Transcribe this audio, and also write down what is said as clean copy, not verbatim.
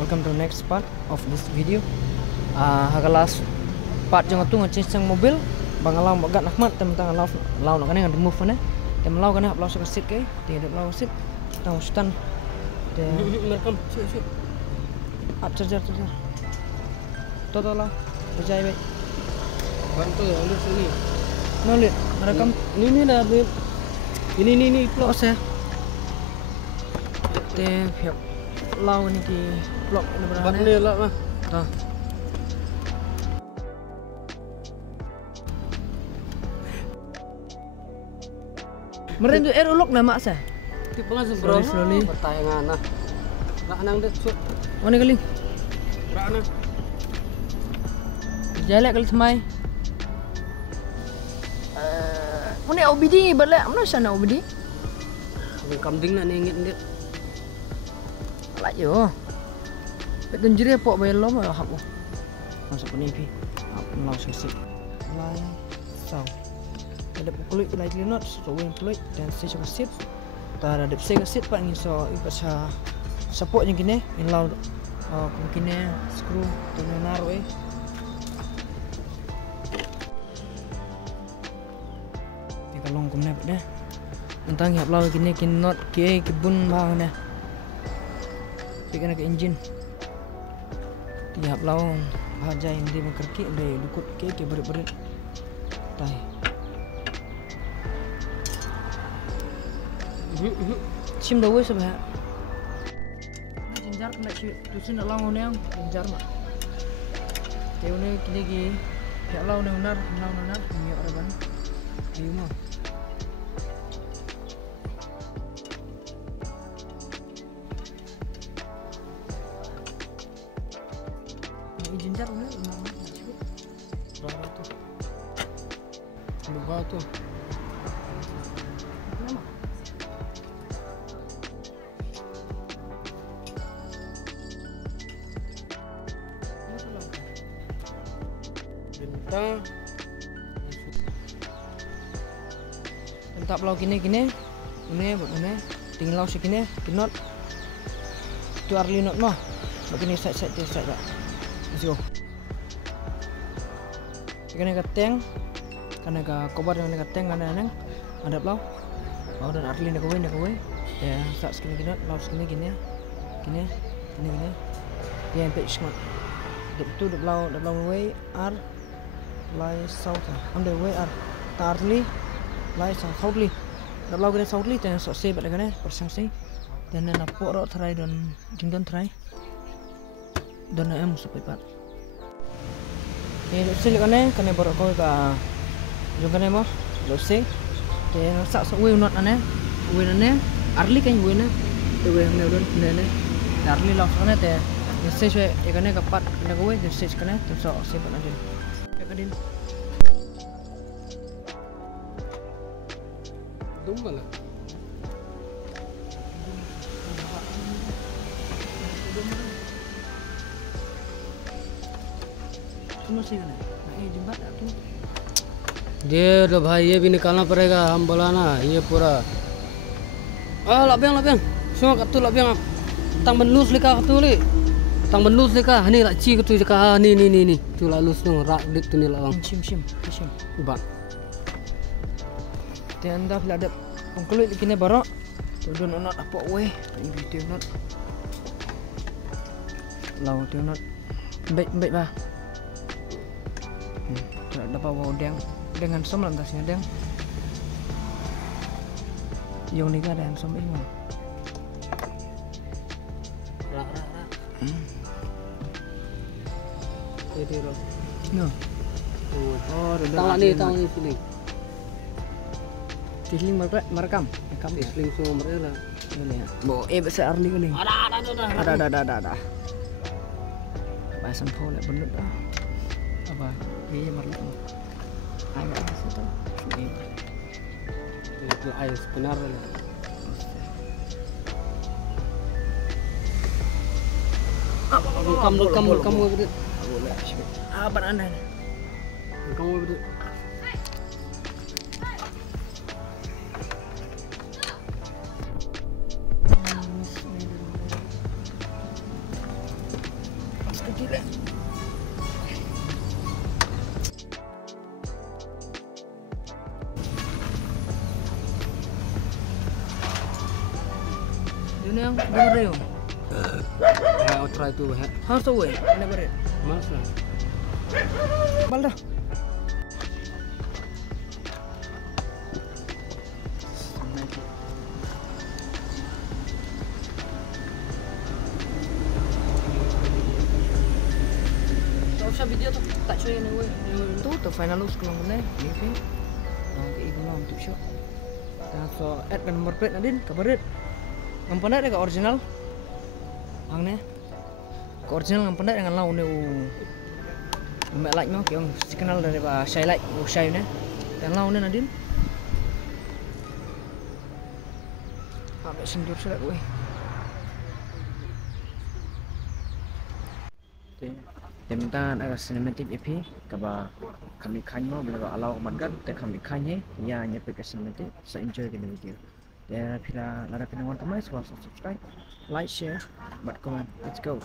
Welcome to the next part of this video. Haga last part jang atu ngecek sang mobil bangalau bagat nakmat tentang lau nak kena remove ne. Tem lau kena upload ke sit ke, dia lau sit tang ustan. Dia merekam sit. Up charger. Total lah. Percaya baik. Bantu lihat sini. No lihat merekam. Ini dah lihat. Ini Upload saya. Dia siap lau ni ki blok ni berada. Bani lah mah. Ha. Meren tu air ulok nama saya. Ti pengas bro. Slowly. Pertayangan nah. Rak nang dek sut. Mana kali? Rak nang. Jalak kali semai. Mana OBD balik? Mana sana OBD? Kambing nak ni ingit dia. Lại yo. Betul jadi apa bayar lo mah hap. Masuk ni pi. Hap lo sesik. Lai sau. Ada kulit like not so when kulit dan saya cuba sit. Tara ada saya sit pak ni so ibaca support yang gini in lo mungkin screw tu naruh Dia kalau ngom ni dah. Tentang hap lo gini kin not ke kebun bang ni. Kena ke engine. Tiap lau bajai yang dia berkerki dia lukut ke berit-berit. Tai. Sim dah wes sebab. Jynjar kena cuci tu nak lau ni yang Jynjar mak. Dia ni kini ki tiap lau ni benar ni orang kan. Dia mah. Jynjar ni berapa tu? Berapa tu? Nama? Bintang. Entah belau kini, ini, tinggal lau sekini, kinot, tu arli not mah, begini side tak. Let's go. Kena ke tank, kena ke cover dengan ke tank mana neng, ada belau, belau dan arli nak kawin, ya start sekini kinot, lau sekini gini, dia yang pitch smart. Itu dah belau way R, lie south, ambil way R, tarli, lie southly, dah belau kena southly, jangan sok save pada kena persangsi, dan nak porok try dan jingdon try. Dan em sampai pat. Ini sila kena borok kau ke, jom kena mah, lose. Dia nak sak wheel not ane, arli kan wheel na, tu wheel ni udon ni. Arli lock kena te, message we, kena kapat kena kau message kena, tu sok save nak je. Kadin. Dumba lah. Masih kan? Jembat tu. Dia dah भाई ये भी निकालना पड़ेगा हम बोला ना ये पूरा lapiang semua kat tu lapiang tang benlus leka kat tu li tang benlus leka ni lak ci kat tu jaka ni tu la lus tu rak dit tu ni la bang Sim. bang Dia anda bila ada pengkulit kini barok, tu don not apa we, ini video not. Lau tu not baik bah. Dapat bawa dengan som lantasnya deng. Yang ni kan ada som ini. rak jadi roh No. tang ni sini Tisling merekam. sling semua mereka lah Boleh ya. Bawa besar ni kan. Ada. Pasang phone nak belut dah. Apa? Dia merlu. Ayat situ. itu air benar lah kamu betul Boleh. Apa anda? kamu betul Gila. Ini yang dengar yo. I'll try to Harus tahu ya, never it. mas lah. Bal dah. Tak usah video tu, tak cuy ni weh. Tu tu final loss kalau mana, ni pun. Ke ibu nam tu shot. Dan so add kan nomor plate nadin, kabarit. Ngampanat ke original. Ang ni. Ke original ngampanat dengan lau ni. Mek like mau kiong si kenal dari ba Shy like, Shy ni. Yang lau ni nadin. Ambil sendur surat gue. Teman-teman ada cinematic EP kaba kami kanyo bila alau Mudguard te kami kanye ya nyepe ke cinematic so enjoy the video. Dan bila lara kena teman subscribe, like, share, but comment. Let's go.